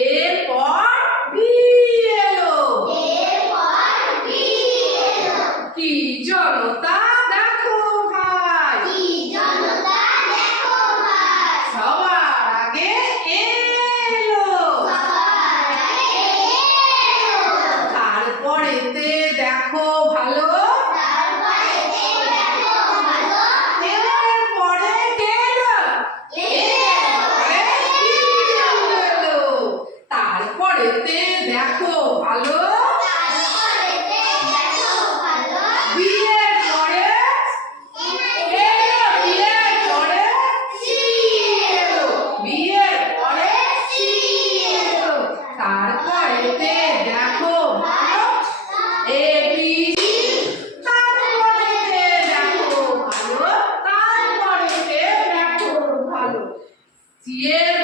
এরপর বি এলো। কি জনতা দেখো ভাই, সবার আগে এলো। তারপরেতে দেখো ভালো, এরপরে কে এলো? তারপরেতে দেখো ভালো, বিয়ের পরে বিয়ের পরে বিয়ের পরে তারপরেতে দেখো ভালো, এ বি তারপরেতে দেখো ভালো, তারপরেতে দেখো ভালো, সি এর